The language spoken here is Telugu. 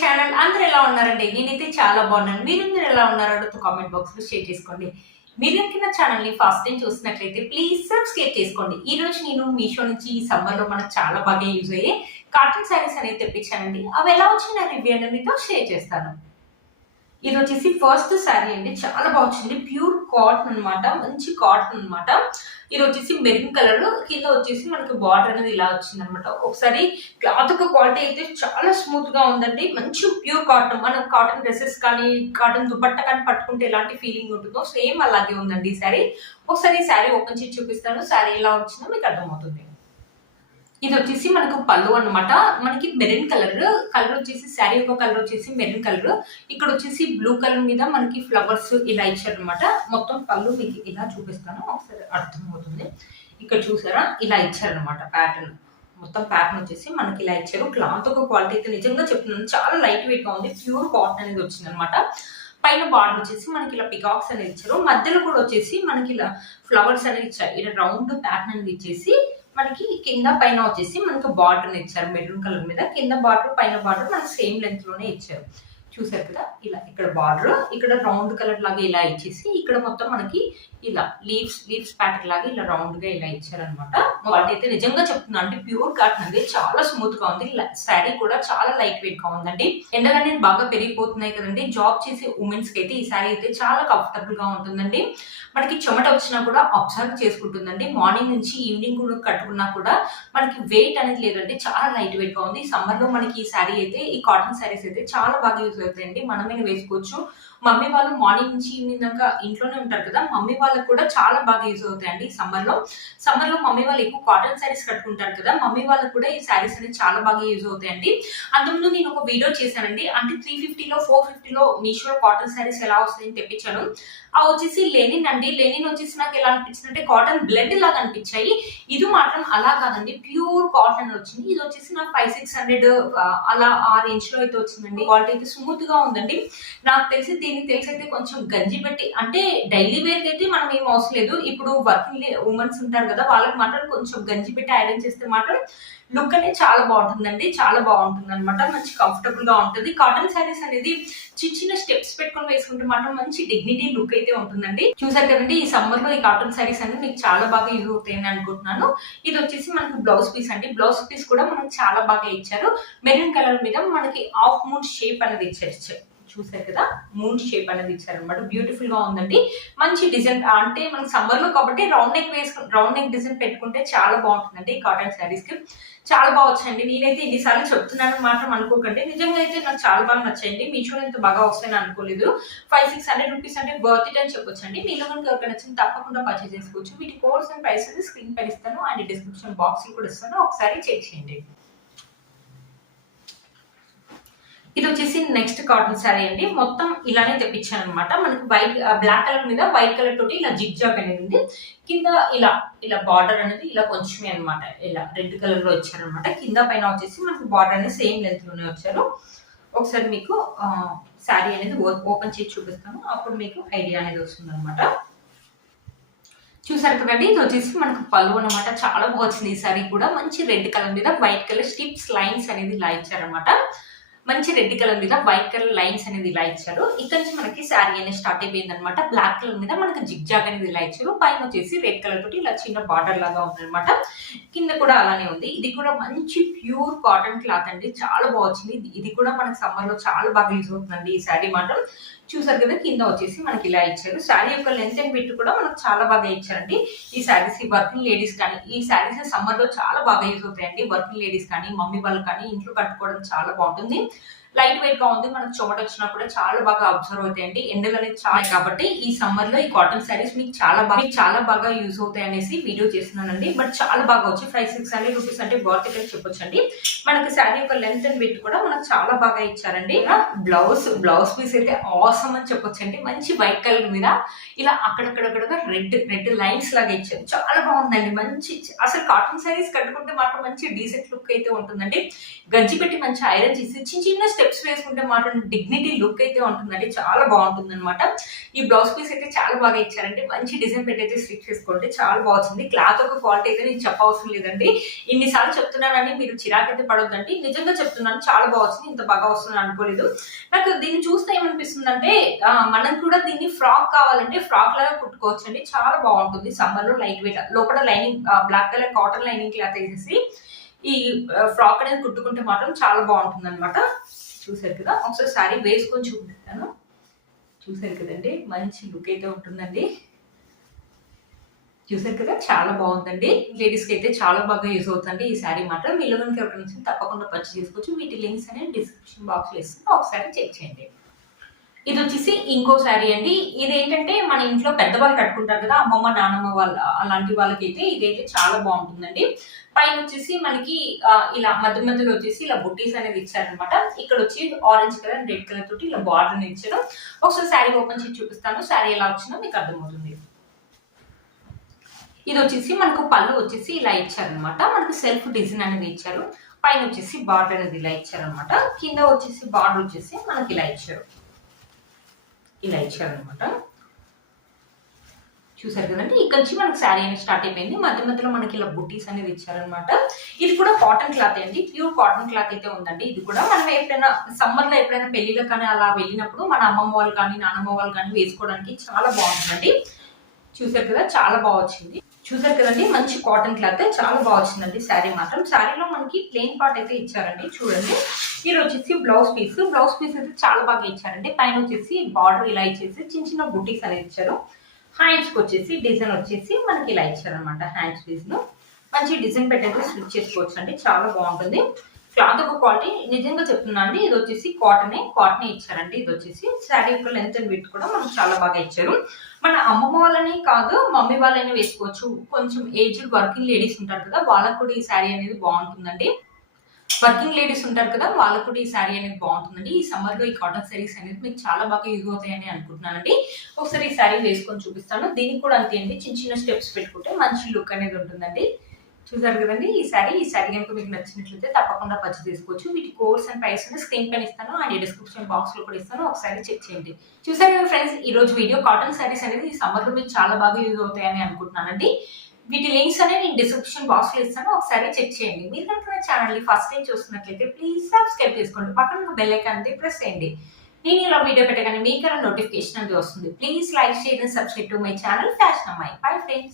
ఛానల్. అందరూ ఎలా ఉన్నారండి? నేనైతే చాలా బాగున్నాను. మీరు ఎలా ఉన్నారో అడుగుతూ కామెంట్ బాక్స్ లో షేర్ చేసుకోండి. మీరు నా ఛానల్ ని ఫస్ట్ టైం చూసినట్లయితే ప్లీజ్ సబ్స్క్రైబ్ చేసుకోండి. ఈ రోజు నేను మీషో నుంచి ఈ సమ్మర్ లో మనకు చాలా బాగా యూజ్ అయ్యే కాటన్ శారీస్ అనేది తెప్పించానండి. అవి ఎలా వచ్చిన రివ్యూ అనేది మీతో షేర్ చేస్తాను. ఇది వచ్చేసి ఫస్ట్ శారీ అండి, చాలా బాగా వచ్చింది. ప్యూర్ కాటన్ అనమాట, మంచి కాటన్ అనమాట. ఇది వచ్చేసి మెరూన్ కలర్, కింద వచ్చేసి మనకి బార్డర్ అనేది ఇలా వచ్చింది అనమాట. ఒకసారి క్లాత్ క్వాలిటీ అయితే చాలా స్మూత్ గా ఉందండి. మంచి ప్యూర్ కాటన్, మనం కాటన్ డ్రెస్సెస్ కానీ కాటన్ దుపట్టా కానీ పట్టుకుంటే ఎలాంటి ఫీలింగ్ ఉంటుందో సేమ్ అలాగే ఉందండి ఈ శారీ. ఒకసారి ఈ శారీ ఓపెన్ చేసి చూపిస్తాను. శారీ ఎలా వచ్చిందో మీకు అర్థమవుతుంది. ఇది వచ్చేసి మనకు పళ్ళు అనమాట. మనకి మెరూన్ కలర్ వచ్చేసి శారీ యొక్క కలర్ వచ్చేసి మెరూన్ కలర్. ఇక్కడ వచ్చేసి బ్లూ కలర్ మీద మనకి ఫ్లవర్స్ ఇలా ఇచ్చారు అనమాట. మొత్తం పళ్ళు మీకు ఇలా చూపిస్తాను, ఒకసారి అర్థమవుతుంది. ఇక్కడ చూసారా, ఇలా ఇచ్చారనమాట ప్యాటర్న్. మొత్తం ప్యాటర్న్ వచ్చేసి మనకి ఇలా ఇచ్చారు. క్లాత్ ఒక క్వాలిటీ అయితే నిజంగా చెప్తున్నాను, చాలా లైట్ వెయిట్ గా ఉంది. ప్యూర్ కాటన్ అనేది వచ్చింది అనమాట. పైన బార్డర్ వచ్చేసి మనకి ఇలా పికాక్స్ అనేది ఇచ్చారు. మధ్యలో కూడా వచ్చేసి మనకి ఇలా ఫ్లవర్స్ అనేది ఇచ్చారు. ఇలా రౌండ్ ప్యాటర్న్ అనేది ఇచ్చేసి మనకి కింద పైన వచ్చేసి మనకు బార్డర్ ఇచ్చారు. మెరూన్ కలర్ మీద కింద బార్డర్ పైన బార్డర్ మనకి సేమ్ లెంత్ లోనే ఇచ్చారు. చూసారు కదా, ఇలా ఇక్కడ బార్డర్, ఇక్కడ రౌండ్ కలర్ లాగా ఇలా ఇచ్చేసి ఇక్కడ మొత్తం మనకి ఇలా లీవ్స్ ప్యాటర్న్ లాగా ఇలా రౌండ్ గా ఇలా ఇచ్చారనమాట. వాటి అయితే నిజంగా చెప్తున్నా అంటే ప్యూర్ కాటన్ అండి, చాలా స్మూత్ గా ఉంది. శారీ కూడా చాలా లైట్ వెయిట్ గా ఉందండి. ఎండలు అనేది బాగా పెరిగిపోతున్నాయి కదండి. జాబ్ చేసే ఉమెన్స్ కి అయితే ఈ శారీ అయితే చాలా కంఫర్టబుల్ గా ఉంటుందండి. మనకి చెమట వచ్చినా కూడా అబ్జర్వ్ చేసుకుంటుందండి. మార్నింగ్ నుంచి ఈవినింగ్ కూడా కట్టుకున్నా కూడా మనకి వెయిట్ అనేది లేదండి, చాలా లైట్ వెయిట్ గా ఉంది. సమ్మర్ లో మనకి ఈ శారీ అయితే, ఈ కాటన్ శారీస్ అయితే చాలా బాగా యూజ్ అవుతాయండి. మనమే వేసుకోవచ్చు. మమ్మీ వాళ్ళు మార్నింగ్ నుంచి ఈవినింగ్ దాకా ఇంట్లోనే ఉంటారు కదా, మమ్మీ వాళ్ళకి కూడా చాలా బాగా యూజ్ అవుతాయండి. సమ్మర్ లో మమ్మీ వాళ్ళు ఎక్కువ కాటన్ శారీస్ కట్టుకుంటారు కదా, మమ్మీ వాళ్ళకి కూడా ఈ శారీస్ అనేది చాలా బాగా యూజ్ అవుతాయండి. అంతకుముందు నేను ఒక వీడియో చేశానండి, అంటే 350లో 450లో మీషోలో కాటన్ శారీస్ ఎలా వస్తాయని తెప్పించాను. అవి వచ్చేసి లెనిన్ అండి. లెనిన్ వచ్చేసి నాకు ఎలా అనిపించింది అంటే కాటన్ బ్లెండ్ లాగా అనిపించాయి. ఇది మాత్రం అలా కాదండి, ప్యూర్ కాటన్ వచ్చింది. ఇది వచ్చేసి నాకు 500-600 అలా ఆ రేంజ్ లో అయితే వచ్చిందండి. క్వాలిటీ అయితే స్మూత్ గా ఉందండి. నాకు తెలిసి అయితే కొంచెం గంజి పెట్టి, అంటే డైలీ వేర్ అయితే మనం ఏం అవసరం లేదు. ఇప్పుడు వర్కింగ్ ఉమెన్స్ ఉంటారు కదా, వాళ్ళకి మాత్రం కొంచెం గంజి పెట్టి ఐరన్ చేస్తే మాత్రం లుక్ అనేది చాలా బాగుంటుందండి. చాలా బాగుంటుంది అనమాట, మంచి కంఫర్టబుల్ గా ఉంటుంది. కాటన్ శారీస్ అనేది చిన్న స్టెప్స్ పెట్టుకొని వేసుకుంటే మాత్రం మంచి డిగ్నిటీ లుక్ అయితే ఉంటుందండి. చూసారు కదండి, ఈ సమ్మర్ లో ఈ కాటన్ శారీస్ అనేది మీకు చాలా బాగా యూజ్ అవుతాయని అనుకుంటున్నాను. ఇది వచ్చేసి మనకి బ్లౌజ్ పీస్ అండి. బ్లౌజ్ పీస్ కూడా మనకి చాలా బాగా ఇచ్చారు. మెరూన్ కలర్ మీద మనకి హాఫ్ మూన్ షేప్ అనేది ఇచ్చారు. చూసారు కదా, మూన్ షేప్ అనేది ఇచ్చారనమాట. బ్యూటిఫుల్ గా ఉందండి. మంచి డిజైన్, అంటే మనకి సమ్మర్ లో కాబట్టి రౌండ్ నెక్ డిజైన్ పెట్టుకుంటే చాలా బాగుంటుందండి. కాటన్ శారీస్ కి చాలా బాగా వచ్చాయండి. నేనైతే ఇన్నిసార్లు చెప్తున్నాను మాత్రం అనుకోకండి, నిజంగా అయితే నాకు చాలా బాగా నచ్చాయండి. మీషోలో ఇంత బాగా వస్తాయని అనుకోలేదు. 500-600 రూపీస్ అంటే వర్త్ ఇట్ అని చెప్పొచ్చండి. మీలో కనుక ఎవరికైనా నచ్చింది తప్పకుండా పర్చేస్ చేసుకోవచ్చు. వీటి కోడ్స్ అండ్ ప్రైస్ అనేది స్క్రీన్ పైన ఇస్తాను అండ్ డిస్క్రిప్షన్ బాక్స్ కూడా ఇస్తాను, ఒకసారి చెక్ చేయండి. ఇది వచ్చేసి నెక్స్ట్ కాటన్ శారీ అండి. మొత్తం ఇలానే తెప్పించాను అనమాట. మనకి బ్లాక్ కలర్ మీద వైట్ కలర్ తోటి ఇలా జిగ్ జాగ్ అనేది ఉంది. కింద ఇలా బార్డర్ అనేది ఇలా కొంచెమే అనమాట, ఇలా రెడ్ కలర్ లో ఇచ్చారనమాట. కింద పైన వచ్చేసి మనకి బార్డర్ అనేది సేమ్ లెంత్ లోనే వచ్చారు. ఒకసారి మీకు శారీ అనేది ఓపెన్ చేసి చూపిస్తాను, అప్పుడు మీకు ఐడియా అనేది వస్తుంది అనమాట. చూసారు కదండి, ఇది వచ్చేసి మనకు పళ్ళు అనమాట. చాలా బాగా వచ్చింది ఈ శారీ కూడా. మంచి రెడ్ కలర్ మీద వైట్ కలర్ స్ట్రిప్స్ లైన్స్ అనేది ఇలా ఇచ్చారనమాట. మంచి రెడ్ కలర్ మీద వైట్ కలర్ లైన్స్ అనేది ఇలా ఇచ్చారు. ఇక్కడ నుంచి మనకి శారీ అనేది స్టార్ట్ అయిపోయింది అనమాట. బ్లాక్ కలర్ మీద మనకి జిగ్ జాగ్ అనేది ఇలా ఇచ్చారు. పైన వచ్చేసి రెడ్ కలర్ తోటి ఇలా చిన్న బార్డర్ లాగా ఉంది అనమాట. కింద కూడా అలానే ఉంది. ఇది కూడా మంచి ప్యూర్ కాటన్ క్లాత్ అండి, చాలా బాగా వచ్చింది. ఇది కూడా మనకి సమ్మర్ లో చాలా బాగా యూజ్ అవుతుందండి ఈ శారీ మాత్రం. చూసారు కదా, కింద వచ్చేసి మనకి ఇలా ఇచ్చారు. శారీ యొక్క లెంత్ అండ్ విడ్త్ కూడా మనకు చాలా బాగా ఇచ్చారండి. ఈ శారీస్ వర్కింగ్ లేడీస్ కానీ, ఈ శారీస్ సమ్మర్ లో చాలా బాగా యూజ్ అవుతాయండి. వర్కింగ్ లేడీస్ కానీ, మమ్మీ వాళ్ళు కానీ ఇంట్లో కట్టుకోవడం చాలా బాగుంటుంది. లైట్ వెయిట్ గా ఉంది. మనకు చెమట వచ్చినా కూడా చాలా బాగా అబ్జర్వ్ అవుతాయండి. ఎండలు అనేది చాలా కాబట్టి ఈ సమ్మర్ లో ఈ కాటన్ శారీస్ మీకు చాలా బాగా యూజ్ అవుతాయి అనేసి వీడియో చేస్తున్నానండి. బట్ చాలా బాగా వచ్చి 500-600 రూపీస్ అంటే వర్త్ ఇట్ అని చెప్పొచ్చండి. మనకి శారీ యొక్క లెంత్ అండ్ విడ్త్ కూడా మనకు చాలా బాగా ఇచ్చారండి. బ్లౌజ్ పీస్ అయితే ఆసమ్ అని చెప్పొచ్చండి. మంచి వైట్ కలర్ మీద ఇలా అక్కడక్కడక్కడగా రెడ్ లైన్స్ లాగా ఇచ్చారు. చాలా బాగుందండి. మంచి అసలు కాటన్ శారీస్ కట్టుకుంటే మాత్రం మంచి డీసెంట్ లుక్ అయితే ఉంటుందండి. గజ్జి పెట్టి మంచి ఐరన్ చేసి చిన్న స్టెప్స్ వేసుకుంటే మాత్రం డిగ్నిటీ లుక్ అయితే ఉంటుందండి, చాలా బాగుంటుంది అనమాట. ఈ బ్లౌజ్ పీస్ అయితే చాలా బాగా ఇచ్చారండి, మంచి డిజైన్ పెట్టి అయితే స్టిచ్ చేసుకోండి, చాలా బాగుంది. క్లాత్ ఒక క్వాలిటీ అయితే నేను చెప్పవసరం లేదండి, ఇన్నిసార్లు చెప్తున్నానని మీరు చిరాకైతే పడొద్దండి, నిజంగా చెప్తున్నాను, చాలా బాగా వచ్చింది. ఇంత బాగా వస్తుంది అనుకోలేదు. నాకు దీన్ని చూస్తే ఏమనిపిస్తుంది అంటే మనం కూడా దీన్ని ఫ్రాక్ కావాలంటే ఫ్రాక్ లాగా కుట్టుకోవచ్చు అండి, చాలా బాగుంటుంది. సమ్మర్ లో లైట్ వెయిట్, లోపల lining black colour cotton lining cloth వేసేసి ఈ ఫ్రాక్ అనేది కుట్టుకుంటే మాత్రం చాలా బాగుంటుంది అనమాట. చూసారు కదా, ఒకసారి శారీ వేసుకొని చూపిస్తాను. చూసారు కదండి, మంచి లుక్ అయితే ఉంటుందండి. చూసారు కదా, చాలా బాగుందండి. లేడీస్ కి అయితే చాలా బాగా యూజ్ అవుతుంది ఈ శారీ మాత్రం. మీలో కనుక ఎవరి నుంచి తప్పకుండా పర్చేస్ చేసుకోవచ్చు. వీటి లింక్స్ అనేది డిస్క్రిప్షన్ బాక్స్ లో ఇస్తాను, ఒకసారి చెక్ చేయండి. ఇది వచ్చేసి ఇంకో శారీ అండి. ఇది ఏంటంటే మన ఇంట్లో పెద్దవాళ్ళు కట్టుకుంటారు కదా, అమ్మమ్మ నాన్నమ్మ వాళ్ళ అలాంటి వాళ్ళకైతే ఇదైతే చాలా బాగుంటుందండి. పైన వచ్చేసి మనకి ఇలా మధ్య మధ్యలో వచ్చేసి ఇలా బుట్టీస్ అనేది ఇచ్చారనమాట. ఇక్కడ వచ్చి ఆరెంజ్ కలర్ రెడ్ కలర్ తోటి ఇలా బార్డర్ అనేది ఇచ్చారు. ఒకసారి శారీ ఓపెన్ చేసి చూపిస్తాను, శారీ ఎలా వచ్చిందో మీకు అర్థమవుతుంది. ఇది వచ్చేసి మనకు పళ్ళు వచ్చేసి ఇలా ఇచ్చారనమాట, మనకి సెల్ఫ్ డిజైన్ అనేది ఇచ్చారు. పైన వచ్చేసి బార్డర్ అనేది ఇలా ఇచ్చారనమాట. కింద వచ్చేసి బార్డర్ వచ్చేసి మనకి ఇలా ఇచ్చారు, ఇలా ఇచ్చారనమాట. చూసారు కదండి, ఇక్కడ నుంచి మనకి శారీ అనేది స్టార్ట్ అయిపోయింది. మధ్య మధ్యలో మనకి ఇలా బుటీస్ అనేది ఇచ్చారనమాట. ఇది కూడా కాటన్ క్లాత్ అండి, ప్యూర్ కాటన్ క్లాత్ అయితే ఉందండి. ఇది కూడా మనం ఎప్పుడైనా సమ్మర్ లో ఎప్పుడైనా పెళ్లిలో కానీ అలా వెళ్ళినప్పుడు మన అమ్మమ్మ వాళ్ళు కానీ నాన్నమ్మ వాళ్ళు కానీ వేసుకోవడానికి చాలా బాగుంటుందండి. చూసారు కదా, చాలా బాగా వచ్చింది. చూసారు కదండి, మంచి కాటన్ క్లాత్ చాలా బాగా వచ్చిందండి శారీ మాత్రం. శారీలో మనకి ప్లెయిన్ పార్ట్ అయితే ఇచ్చారండి, చూడండి. ఇది వచ్చేసి బ్లౌజ్ పీస్ అయితే చాలా బాగా ఇచ్చారండి. పైన వచ్చేసి బార్డర్ ఇలా ఇచ్చేసి చిన్న చిన్న బుటీస్ అనేది ఇచ్చారు. హ్యాండ్స్ కి వచ్చేసి డిజైన్ వచ్చేసి మనకి ఇలా ఇచ్చారనమాట. హ్యాండ్స్ డిజైన్ మంచి డిజైన్ పెట్టేసి స్టిచ్ చేసుకోవచ్చు అండి, చాలా బాగుంటుంది. క్లాత్ ఒక క్వాలిటీ నిజంగా చెప్తున్నా అండి. ఇది వచ్చేసి కాటనే ఇచ్చారండి. ఇది వచ్చేసి శారీ యొక్క లెంత్ అండ్ విడ్త్ కూడా మనకు చాలా బాగా ఇచ్చారు. మన అమ్మమ్మ వాళ్ళని కాదు, మమ్మీ వాళ్ళని వేసుకోవచ్చు. కొంచెం ఏజ్డ్ వర్కింగ్ లేడీస్ ఉంటారు కదా, వాళ్ళకు కూడా ఈ శారీ అనేది బాగుంటుందండి. వర్కింగ్ లేడీస్ ఉంటారు కదా, వాళ్ళకు కూడా ఈ శారీ అనేది బాగుంటుందండి. ఈ సమ్మర్ లో ఈ కాటన్ శారీస్ అనేది మీకు చాలా బాగా యూజ్ అవుతాయని అనుకుంటున్నానండి. ఒకసారి ఈ శారీ వేసుకొని చూపిస్తాను. దీనికి కూడా అంతే అండి, చిన్న చిన్న స్టెప్స్ పెట్టుకుంటే మంచి లుక్ అనేది ఉంటుందండి. చూసారు కదండి, ఈ శారీ కనుక మీకు నచ్చినట్లయితే తప్పకుండా పర్చేస్ చేసుకోవచ్చు. వీటి కోర్స్ అండ్ ప్రైస్ స్క్రీన్ పైన ఇస్తాను అండ్ డిస్క్రిప్షన్ బాక్స్ లో కూడా ఇస్తాను, ఒకసారి చెక్ చేయండి. చూసారు కదా ఫ్రెండ్స్, ఈ రోజు వీడియో కాటన్ శారీస్ అనేది ఈ సమ్మర్ లో మీకు చాలా బాగా యూజ్ అవుతాయని అనుకుంటున్నానండి. వీటి లింక్స్ అనేది నేను డిస్క్రిప్షన్ బాక్స్ లో ఇస్తాను, ఒకసారి చెక్ చేయండి. మీరు కనుక ఛానల్ ని ఫస్ట్ టైం చూస్తున్నట్లయితే ప్లీజ్ సబ్స్క్రైబ్ చేసుకోండి, పక్కన బెల్ ఐకాన్ అనేది ప్రెస్ చేయండి. నేను ఇలా వీడియో పెట్టగానే మీకు నోటిఫికేషన్ అనేది వస్తుంది. Please like, share and subscribe to my channel fashion Ammayi. Bye friends.